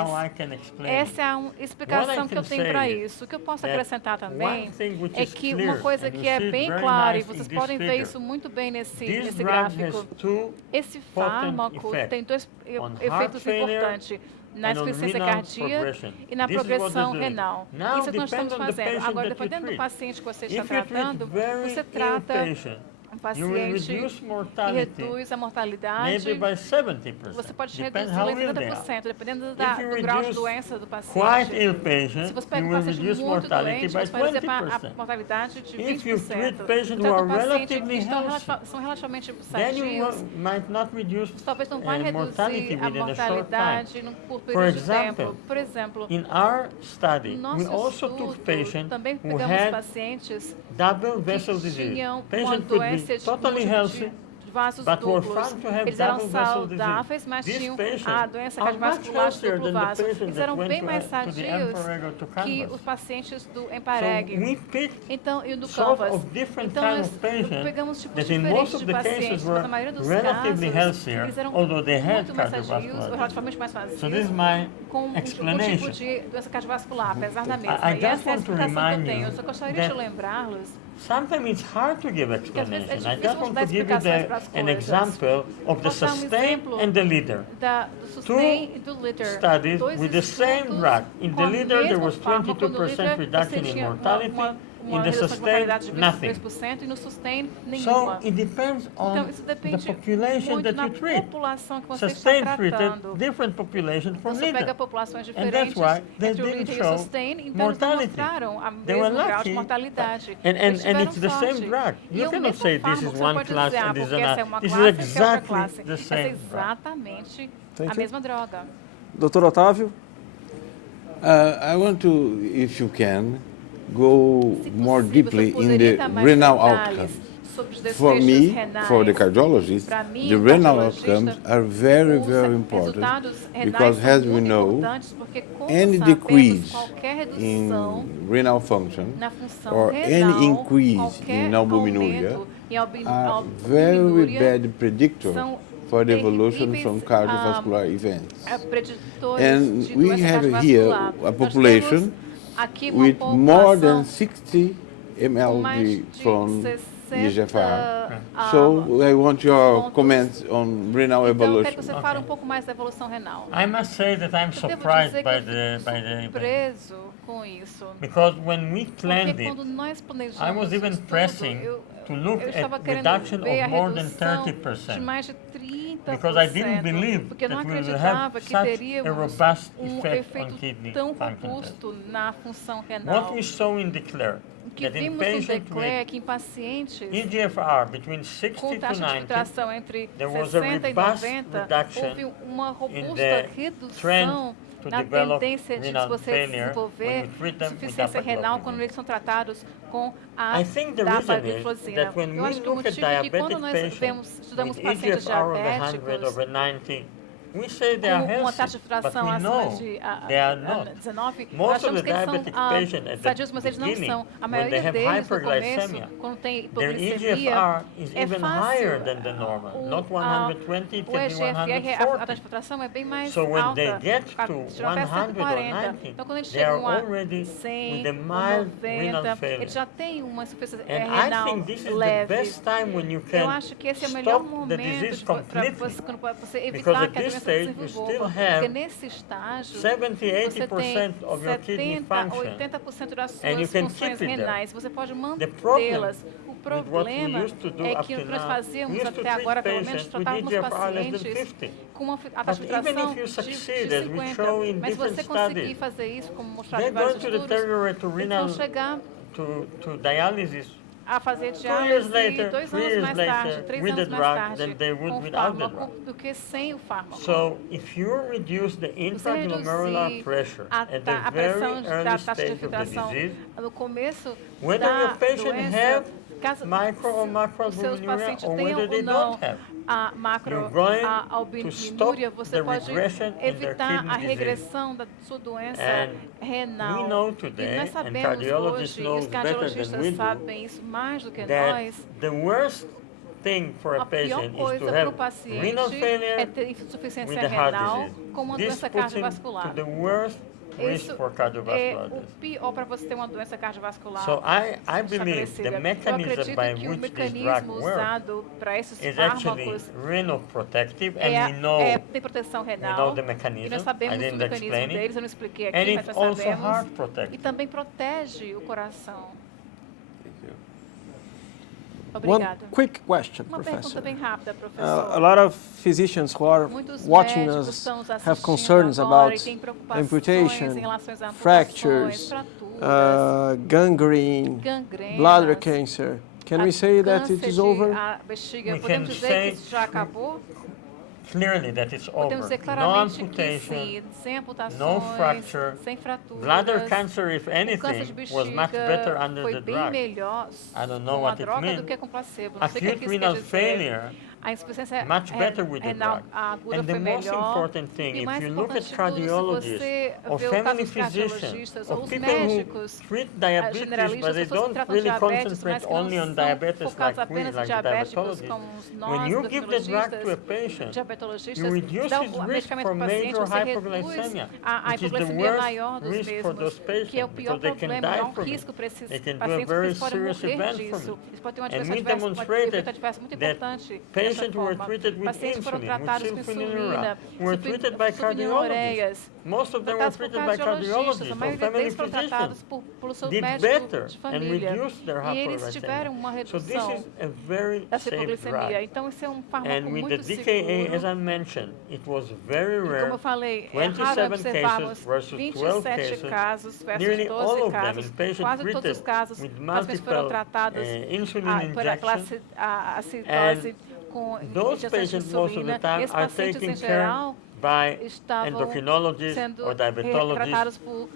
Essa é a explicação que eu tenho para isso. O que eu posso acrescentar também é que uma coisa que é bem clara, e vocês podem ver isso muito bem nesse gráfico, esse fármaco tem 2 efeitos importantes na insuficiência cardíaca e na progressão renal. Isso é o que nós estamos fazendo. Agora, dependendo do paciente que você está tratando, você trata um paciente e reduz a mortalidade, você pode reduzir em 70%, dependendo do grau de doença do paciente. Se você pega um paciente muito doente, você pode reduzir a mortalidade de 20%. Então, pacientes que são relativamente sadios, talvez não vai reduzir a mortalidade num curto período de tempo. Por exemplo, no nosso estudo, também pegamos pacientes que tinham uma doença de vasos duplos. Eles eram saudáveis, mas tinham a doença cardiovascular de duplo vaso. Eles eram bem mais sadios que os pacientes do EMPA-REG. Então, e do Canvas. Então, nós pegamos tipos diferentes de pacientes, mas na maioria dos casos, eles eram muito mais sadios, ou relativamente mais sadios, com um tipo de doença cardiovascular, apesar da mesma. E essa é a explicação que eu tenho. Eu só gostaria de lembrá-los. Sometimes it's hard to give explanation. I just want to give you an example of the sustain and the leader. Two studies with the same drug. In the leader, there was 22% reduction in mortality. In the sustain, nothing. So it depends on the population that you treat. Sustain treated different population from leader. And that's why they didn't show mortality. They were lucky. And it's the same drug. You cannot say this is one class and this is another. This is exactly the same drug. A mesma droga. Dr. Otávio? I want to, if you can, go more deeply in the renal outcomes. For me, for the cardiologist, the renal outcomes are very, very important because, as we know, any decrease in renal function or any increase in albuminuria are very bad predictors for the evolution from cardiovascular events. And we have here a population with more than 60 ml from eGFR. So I want your comments on renal evolution. Quero que você fale um pouco mais da evolução renal. I must say that I'm surprised by the com isso. Because when we planned it, I was even pressing to look estava at querendo reduction ver a of more than redução de 30%. mais de 30%, Because I didn't believe porque eu não that we will acreditava have que such a teríamos robust effect on efeito kidney tão function test. robusto na função renal. What we saw in DECLARE, O que that in vimos no patients DECLARE é with que em pacientes eGFR between 60 com to taxa de 90, filtração entre there was a 60 e robust 90, reduction houve uma in robusta the trend redução to na develop tendência de renal você failure desenvolver when you treat them with insuficiência renal dapagliflozin. quando eles são tratados com a I think the reason is dapagliflozina. that when Eu we acho que o look at motivo é que quando diabetic nós patients estudamos with pacientes eGFR over 100 diabéticos over 90, we say they are com uma taxa healthy, de but filtração we acima know de they are not. 19, nós Most of achamos the que eles são diabetic patients at sadios, the mas eles não beginning, são. A when they maioria have deles, no começo, hyperglycemia, quando tem their hipoglicemia, eGFR is é even fácil. higher than the normal, not 120, it O can be eGFR, a taxa de 140. filtração é bem mais So when alta, they get to chega até 100 or 140. 90, Então, quando eles they are chegam a already with 100, a mild 90, renal failure. eles já têm uma insuficiência And I renal think this is the leve. best time when you Eu can acho que esse é o melhor stop the momento disease para completely. você Because evitar at que a this doença stage, se you desenvolva. still Porque have nesse estágio, 70, você 80% tem of your kidney 70 a function. 80% das And you suas can funções keep it there. renais. Você pode The problem mantê-las. O with what we problema used to do é up que o to que nós now, fazíamos we used to até treat agora, pelo menos, patients with tratávamos eGFR less than pacientes 50. com a taxa de But even filtração if you de succeed, as we 50. show in Mas se different você conseguir studies, fazer isso, como mostrado they're em vários going to estudos, deteriorate to eles renal, vão chegar to dialysis a fazer 2 years diálise later, 2 3 anos years mais tarde, later, 3 with the anos mais drug tarde, than they would com o without the fármaco drug. do que sem o fármaco. So, if you reduce the Você intraglomerular reduzir pressure at the a very pressão da early taxa de stage of the filtração disease, no começo whether da your patient doença, have caso micro or os seus macroalbuminuria pacientes or tenham whether ou they não don't have, a you're going to macroalbuminúria, stop você the pode regression in their evitar kidney a disease. regressão da sua doença And renal. we know E today, nós and sabemos cardiologists hoje, e know os better than cardiologistas we do, sabem isso mais do que that nós, the worst thing for a a pior patient is coisa to para o have paciente renal é failure ter with insuficiência the heart renal disease. com uma This doença puts him cardiovascular. to the worst risk Isso for é cardiovascular o death. pior para você ter uma doença cardiovascular. So I believe estabelecida. the Eu mechanism acredito by que o which this drug mecanismo works usado para esses is actually fármacos renal protective, and we know tem proteção we know renal. the E mechanism. nós I sabemos o didn't mecanismo explain deles, it. eu não expliquei And aqui, mas it's nós also sabemos. heart E protective. também protege o coração. Thank you. One Obrigada. quick question, Uma pergunta Professor. bem rápida, professor. A lot of physicians who are Muitos watching médicos us estão nos have assistindo concerns agora about e têm preocupações amputation, em relação às amputações, fractures, fraturas, gangrene, gangrenas, bladder cancer. Can we say that it is over? A bexiga, We podemos can dizer say que isso já acabou? Clearly that it's Podemos over. dizer No claramente que amputation, sim, sem amputações, no fracture. sem fraturas. Bladder cancer, if O câncer de anything, was much bexiga better under foi the bem drug. melhor I don't know com a what it droga means. do que com placebo. Não sei o que Acute isso renal quer dizer. failure, A insuficiência much better with the renal drug. aguda And the foi most melhor. important thing, E o if mais you look at importante de tudo, se cardiologists, você or vê o caso family dos physicians, cardiologistas or ou os people who médicos, treat diabetes, but generalistas, they pessoas que don't tratam really diabetes, concentrate mas que only não on são diabetes focados like we, apenas em like diabéticos, diabetologists. como When nós, you give the drug to a endocrinologistas, patient, diabetologistas, you reduce dá his o risk medicamento for para o paciente, major você reduz hypoglycemia, a which is the hipoglicemia worst maior dos risk for those mesmos, que é o patients, pior because they can problema, die é um from it. risco para esses They can do a pacientes, porque very eles podem serious morrer event from disso. it. Eles podem ter uma And we adversa adversa, um demonstrated efeito adverso muito that importante patients dessa who were forma. treated with Pacientes foram insulin, with tratados com insulina, sulfonylurea, were treated by cardiologists. Most of them were tratados por treated by cardiologistas, a cardiologists or maioria family deles foram tratados physicians. pelo seu Did médico better de and família. reduced their E eles tiveram uma hypoglycemia. So this redução is a very da safe hipoglicemia. drug. Então, esse é um fármaco And with the muito DKA, as seguro. I mentioned, it was very E como rare. eu falei, é raro 27 observarmos cases versus 12 27 cases. casos versus Nearly all 12 of them casos. in patients Quase todos treated os casos, with pacientes foram multiple tratados insulin pela injection. classe acidose com Those injeções de patients, most of the insulina. time, Esses are pacientes, taken em geral, by estavam endocrinologists sendo or diabetologists. tratados por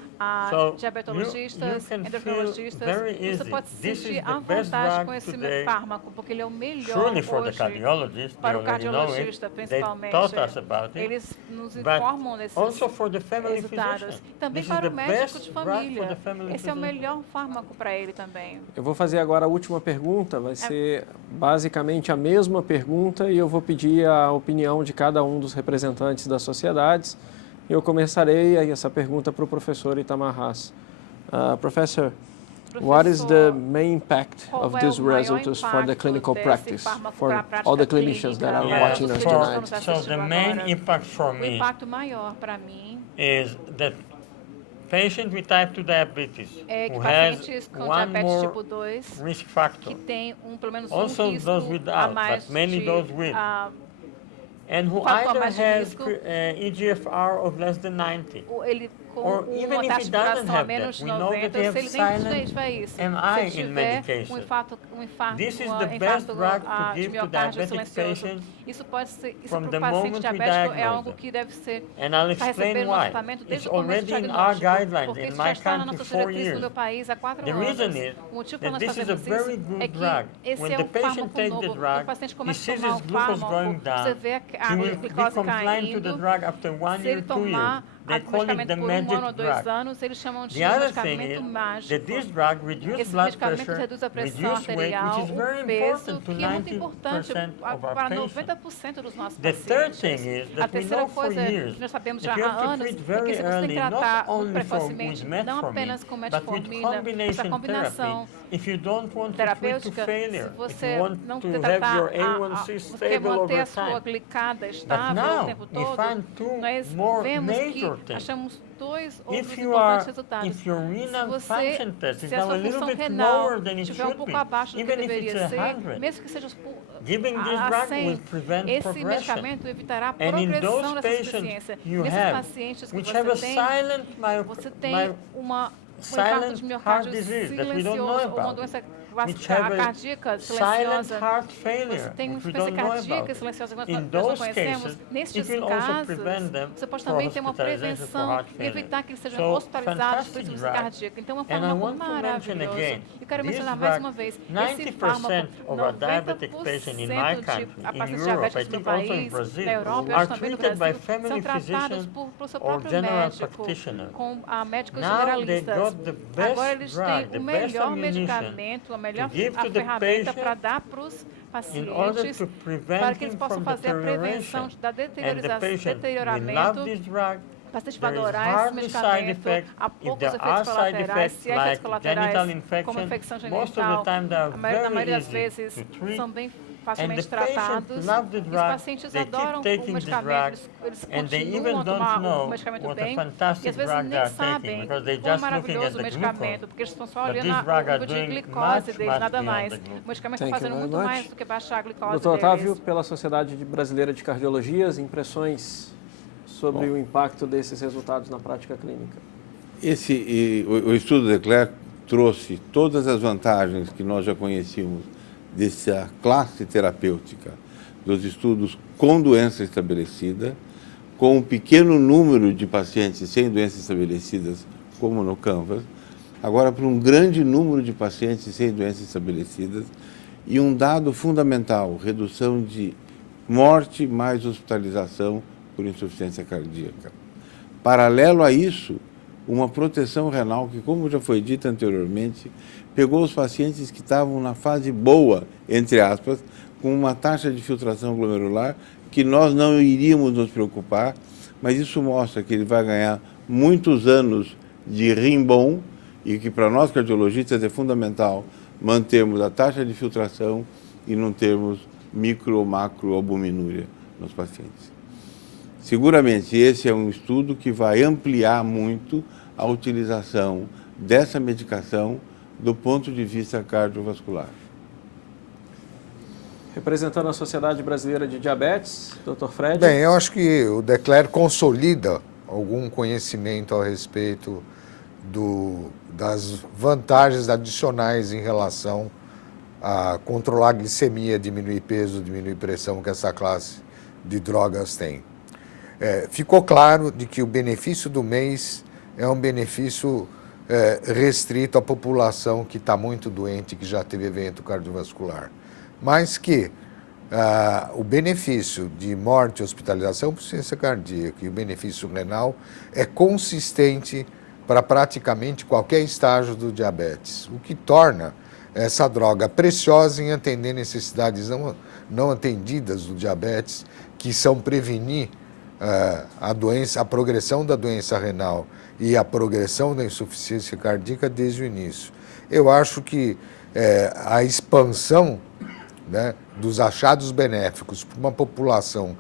So diabetologistas, you can endocrinologistas. feel very Você easy. pode se This sentir is the à best vontade drug com esse today. fármaco, porque ele é o melhor Surely for the hoje cardiologist, they para o already know it. cardiologista, They principalmente. taught us about it. Eles nos But informam desses also for the family resultados. physician. Também This is para the o médico best de drug for família. the family Esse é o physician. melhor fármaco para ele também. Eu vou fazer agora a última pergunta, vai ser basicamente a mesma pergunta e eu vou pedir a opinião de cada um dos representantes das sociedades. Eu começarei essa pergunta para o professor Itamar Haas. Professor, what is the main impact of these results for the clinical practice, for all the clinicians that are watching us tonight? So the main impact for O me impacto maior para mim is that Patient with type 2 diabetes que who has pacientes com one diabetes more tipo 2 risk factor. que tem pelo menos Also risco those a without, mais but mainly de those with. And who fator a either mais de has risco. EGFR of less than 90. Ele com Or even uma if taxa he de doesn't coração a have menos that, de we know that 90, they se ele have nem silent tiver isso, MI se in ele medication. tiver um infarto This is the infarto best drug to de give to miocárdio diabetic silencioso, patients isso pode ser, isso from para the o paciente moment we diabético é diagnose algo them. que deve ser And I'll para receber explain um why. tratamento desde It's o começo do already in our diagnóstico, guidelines porque in isso my já está nas country nossas 4 diretrizes no years. meu país há 4 The anos. reason is O motivo para that nós this is a fazemos very isso good é que drug. esse When é the um patient fármaco takes the novo. drug, O paciente he começa a sees tomar his um glucose fármaco, going você down. vê a He will be glicose compliant to the caindo. drug after 1 Se year, ele 2 years. tomar They call it medicamento the por 1 ano ou magic 2 drug. anos, eles chamam de The other thing medicamento is mágico. that this drug reduces Esse blood medicamento pressure, reduz a pressão reduce weight, arterial, which is very o peso, important to que é muito importante 90% of our para patients. 90% dos nossos The third pacientes. thing is A that we terceira know for coisa years que nós sabemos that já you há have to anos treat é que very você tem que early, not tratar only precocemente, with não metformin, apenas com but with metformina, essa combination combinação therapy. If you don't want to treat to terapêutica, failure, se if você you want não to quer have tratar, your A1C você quer stable manter over a sua time. glicada But estável o now tempo we todo, find two nós more vemos que major things. achamos dois outros If your importantes resultados. renal function test is Se a now a sua little função bit renal lower than it estiver um should pouco be, abaixo do que even if deveria it's ser, 100, mesmo que seja giving this a drug 100, will prevent esse progression. medicamento evitará a And in progressão those dessa patients insuficiência. you Nesses have, pacientes que which have a você tem um infarto de miocárdio silencioso ou uma doença cardíaca silenciosa, você tem uma insuficiência cardíaca silenciosa que nós não conhecemos. Nestes casos, você pode também ter uma prevenção e evitar que eles sejam hospitalizados por insuficiência cardíaca. Então, é um fármaco maravilhoso. Eu quero mencionar mais uma vez, esse fármaco, 90% de pacientes diabéticos no país, na Europa e também no Brasil, são tratados por seu próprio médico, com médicos generalistas. Agora eles têm o melhor medicamento, a melhor ferramenta para dar para os pacientes, para que eles possam fazer a prevenção da deterioramento. Pacientes vai adorar esse medicamento, há poucos efeitos colaterais, se há efeitos colaterais como infecção genital, na maioria das vezes são bem facilmente tratados, e os pacientes adoram o medicamento, eles continuam a tomar o medicamento bem, e às vezes nem sabem como é maravilhoso o medicamento, porque eles estão só olhando o nível de glicose deles, nada mais. O medicamento está fazendo muito mais do que baixar a glicose deles. Dr. Otávio, pela Sociedade Brasileira de Cardiologia, as impressões sobre o impacto desses resultados na prática clínica. O estudo de Leclerc trouxe todas as vantagens que nós já conhecíamos dessa classe terapêutica dos estudos com doença estabelecida, com um pequeno número de pacientes sem doenças estabelecidas, como no Canvas, agora para um grande número de pacientes sem doenças estabelecidas, e um dado fundamental, redução de morte mais hospitalização por insuficiência cardíaca. Paralelo a isso, uma proteção renal que, como já foi dito anteriormente, pegou os pacientes que estavam na fase boa, entre aspas, com uma taxa de filtração glomerular que nós não iríamos nos preocupar, mas isso mostra que ele vai ganhar muitos anos de rim bom e que para nós cardiologistas é fundamental mantermos a taxa de filtração e não termos micro ou macroalbuminúria nos pacientes. Seguramente esse é um estudo que vai ampliar muito a utilização dessa medicação do ponto de vista cardiovascular. Representando a Sociedade Brasileira de Diabetes, Dr. Fred. Bem, eu acho que o Leclerc consolida algum conhecimento a respeito das vantagens adicionais em relação a controlar a glicemia, diminuir peso, diminuir pressão que essa classe de drogas tem. Ficou claro de que o benefício do mês é um benefício restrito à população que está muito doente, que já teve evento cardiovascular, mas que o benefício de morte e hospitalização por insuficiência cardíaca e o benefício renal é consistente para praticamente qualquer estágio do diabetes, o que torna essa droga preciosa em atender necessidades não atendidas do diabetes, que são prevenir a progressão da doença renal e a progressão da insuficiência cardíaca desde o início. Eu acho que a expansão, né, dos achados benéficos para uma população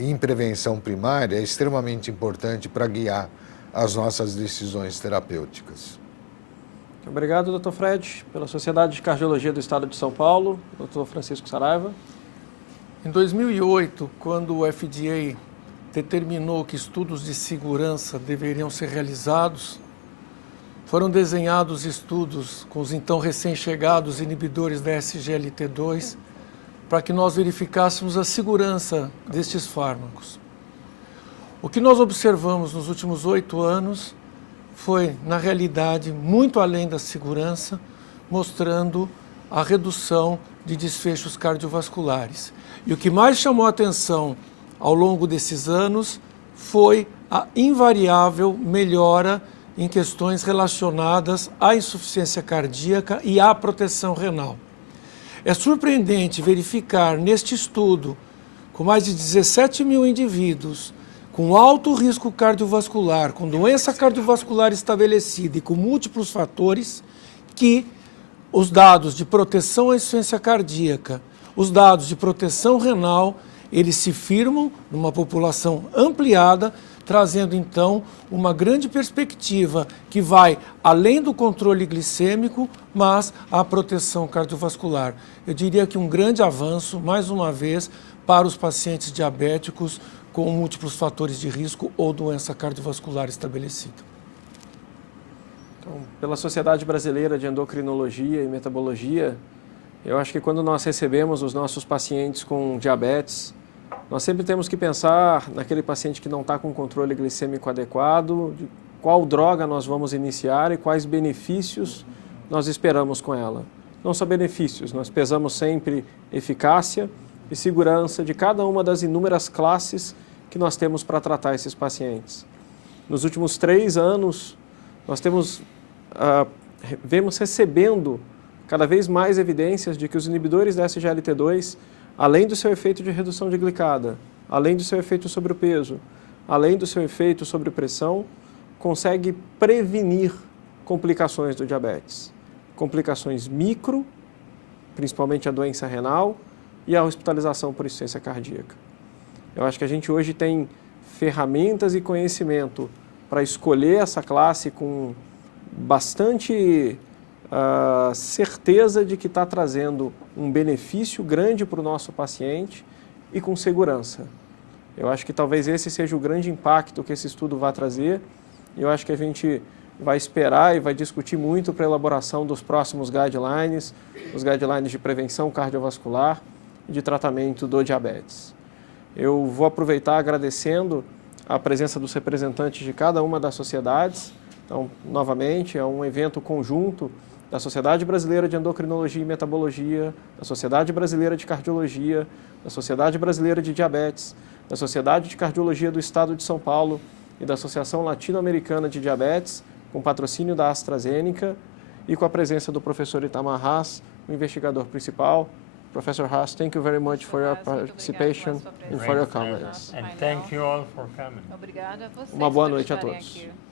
em prevenção primária é extremamente importante para guiar as nossas decisões terapêuticas. Obrigado, Dr. Fred, pela Sociedade de Cardiologia do Estado de São Paulo, Dr. Francisco Saraiva. Em 2008, quando o FDA determinou que estudos de segurança deveriam ser realizados, foram desenhados estudos com os então recém-chegados inibidores da SGLT2 para que nós verificássemos a segurança destes fármacos. O que nós observamos nos últimos 8 anos foi, na realidade, muito além da segurança, mostrando a redução de desfechos cardiovasculares. E o que mais chamou a atenção ao longo desses anos foi a invariável melhora em questões relacionadas à insuficiência cardíaca e à proteção renal. É surpreendente verificar neste estudo, com mais de 17 mil indivíduos, com alto risco cardiovascular, com doença cardiovascular estabelecida e com múltiplos fatores, que os dados de proteção à insuficiência cardíaca, os dados de proteção renal, eles se firmam numa população ampliada, trazendo então uma grande perspectiva que vai além do controle glicêmico, mas a proteção cardiovascular. Eu diria que um grande avanço, mais uma vez, para os pacientes diabéticos com múltiplos fatores de risco ou doença cardiovascular estabelecida. Então, pela Sociedade Brasileira de Endocrinologia e Metabologia, eu acho que quando nós recebemos os nossos pacientes com diabetes, nós sempre temos que pensar naquele paciente que não está com controle glicêmico adequado, de qual droga nós vamos iniciar e quais benefícios nós esperamos com ela. Não só benefícios, nós pesamos sempre eficácia e segurança de cada uma das inúmeras classes que nós temos para tratar esses pacientes. Nos últimos 3 anos, nós vemos recebendo cada vez mais evidências de que os inibidores da SGLT2, além do seu efeito de redução de glicada, além do seu efeito sobre o peso, além do seu efeito sobre pressão, consegue prevenir complicações do diabetes. Complicações micro, principalmente a doença renal e a hospitalização por insuficiência cardíaca. Eu acho que a gente hoje tem ferramentas e conhecimento para escolher essa classe com bastante certeza de que está trazendo um benefício grande para o nosso paciente e com segurança. Eu acho que talvez esse seja o grande impacto que esse estudo vai trazer e eu acho que a gente vai esperar e vai discutir muito para a elaboração dos próximos guidelines, os guidelines de prevenção cardiovascular e de tratamento do diabetes. Eu vou aproveitar agradecendo a presença dos representantes de cada uma das sociedades. Então, novamente, é um evento conjunto da Sociedade Brasileira de Endocrinologia e Metabologia, da Sociedade Brasileira de Cardiologia, da Sociedade Brasileira de Diabetes, da Sociedade de Cardiologia do Estado de São Paulo e da Associação Latino-Americana de Diabetes, com patrocínio da AstraZeneca e com a presença do professor Itamar Haas, o investigador principal. Professor Haas, thank you very much for your participation and for your comments. And thank you all for coming. Obrigada a vocês. Uma boa noite a por estarem todos. aqui.